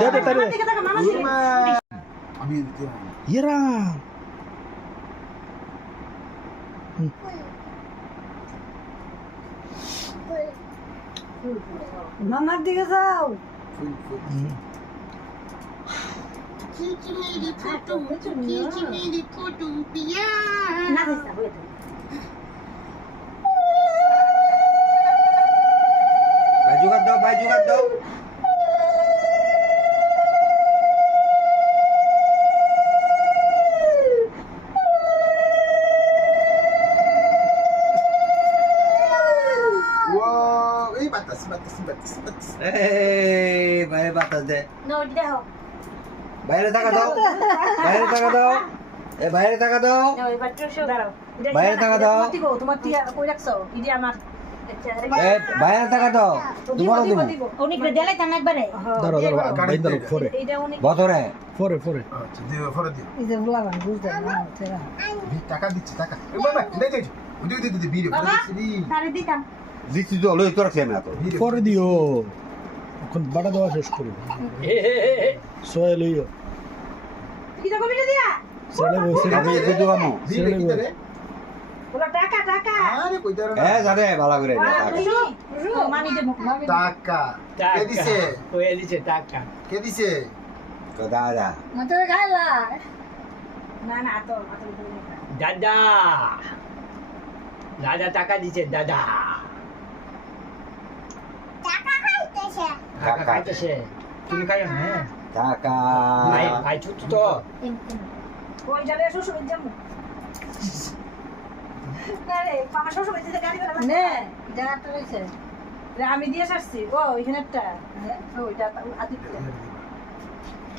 দে দে তারে আমি দিতে ইরা মামার দিকে যাও Kiki made it kutum, Kiki made it kutum, piya. Nada está bueno. Baju kat daw, baju kat daw. বাতাস বাতাস বাতাস বাতাস এই বাইরে বাতাস দে নোট দাও বাইরে থাকা দাও বাইরে থাকা দাও এ বাইরে থাকা দাও বাইরে থাকা দাও তোমার টিয়া কই রাখছো ইডি আমার বাইরে থাকা দাও তোমারও দিব অনেক দেলাই তাম একবারে ধরো ধরো গাড়ি দাও ফরে বতরে ফরে ফরে আচ্ছা দিও ফরে দিও এই যে বলা না বুঝ দাও না তেরা টাকা দিচ্ছি টাকা বাবা দে দে দে দে ভিডিও তারে দিতাম খেয়ে না তো পরে দিও এখন দেওয়া শেষ দাদা? দাদা। দাদা টাকা দিছে দাদা। টাকা খাইতেছে তুমি খাইও না? টাকা। ভাই ভাই ছোট তো কই যাবে শ্বশুর যাব? আরে মামা শ্বশুর বাড়িতে গাড়ি করে নে এটা রয়েছে। আমি দিয়ে আসছি ও ওইখানে একটা। হ্যাঁ, ওইটা আদি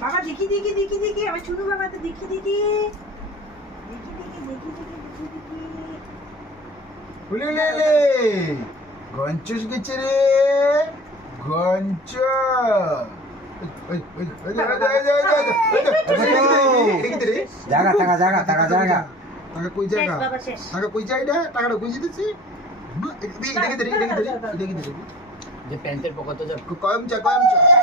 বাবা দেখি দেখি দেখি দেখি। আমার ছোট বাবা তো দেখি দেখি। দেখি দেখি দেখি দেখি দেখি দেখি। উলে লে লে গঞ্চস গেছে রে। জায়গা টাকা জায়গা টাকা জায়গা টাকা কই জায়গা টাকা কই জায়গা টাকাটা কই যেতেছি দেখি দেখি দেখি দেখি দেখি দেখি যে প্যান্টের পকেট তো কয়ম চা কয়ম চা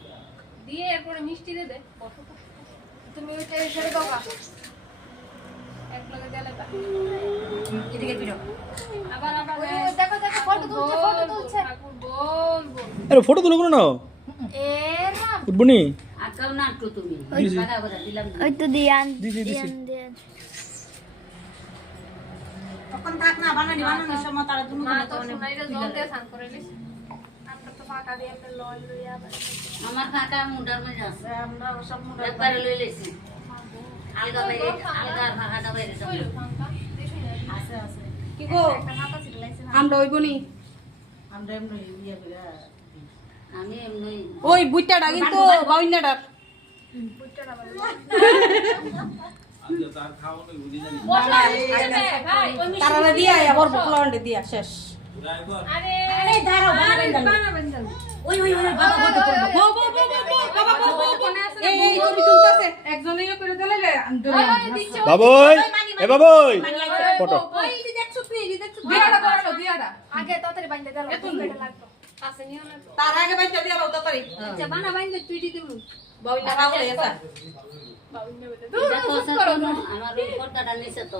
দিয়ে এরপরে মিষ্টি দেবে বসো তুমি ওইটা সরে বাবা এক লগে গেলে এদিকে ফিরো। আবার আবার হ্যাঁ। দেখো দেখো ফটো তুলছে ফটো তুলছে। ঠাকুর বল বল। আরে ফটো তুলো না এ না উঠবনি। আকাল না একটু তুমি। দিলাম ওই তো দিয়ান দিদি দিদি তখন থাক না বানানি বানানোর সময় তারা তুমি তো অনেক জল দিয়ে সান করে নিছিস ফাঁকা দিয়ে একটা লয় লইয়া আমার ফাঁকা মুন্ডার মধ্যে আছে। আমরা সব মুন্ডার একবারে লই লইছি। আলগা বাইরে আলগা ফাঁকাটা বাইরে আছে কি গো? আমরা ওই বনি আমরা এমনি ইয়া বিরা আমি এমনি ওই বুইটাটা কিন্তু বাউন্যাডার বুইটাটা তারা দিয়া আবার বকলান্ডে দিয়া শেষ। বাবুই এ বাবুই ফটো আগে তাড়াতাড়ি বাইন্দা দিলাম লাগতো আছে নিও না তার আগে বাইন্দা দিলাম তাড়াতাড়ি আচ্ছা বানা বাইন্দা তুই দি দিবি বাউলা বাউলা এসা বাউলা বেটা দূর করো আমার পর্দাটা নিচে তো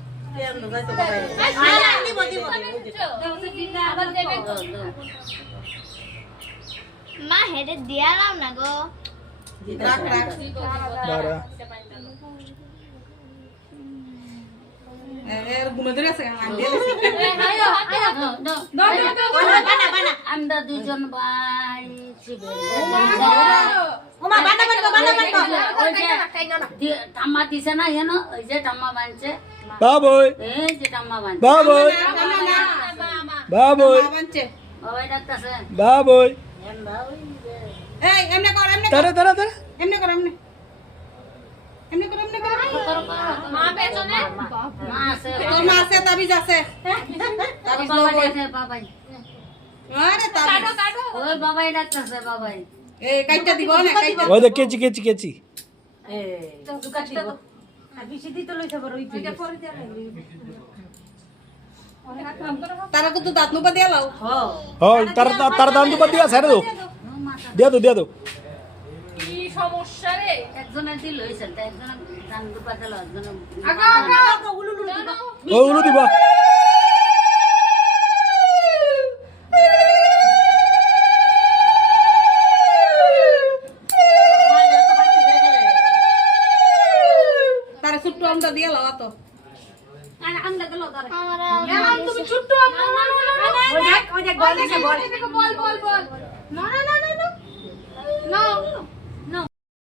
মা হেডে দিয়ালাম না গো। আমরা দুজন ভাই ঠাম্মা দিছে না হেন ওই যে ঠাম্মা বানছে বাবুই এই যে ঠাম্মা বানছে বাবুই বাবুই বাবাই ডাকতেছে বাবুই এই এমনি কর এমনি কর তারা তারা তারা কর এমনি এমনি কর এমনি কর মা পেছনে মা আছে তোর মা আছে তাবিজ আছে তাবিজ বাবা বাবাই আরে তাবিজ ওই বাবাই ডাকতেছে বাবাই এই কাইটা দিব না কাইটা ওই দেখ কেচি কেচি কেচি তারা তো তো দাঁত নুপা দিয়ে লাও হয় তারা তারা দাম দুবার দিয়া ছেড়ে দাও দিয়া দাও দিয়া দাও সমস্যা রে একজনের দিল হয়েছে একজনের দান দুপা দিল একজনের আগা আগা না, না। ও উলু দিবা ছোট্ট আমটা দিয়ে লাও তো তুমি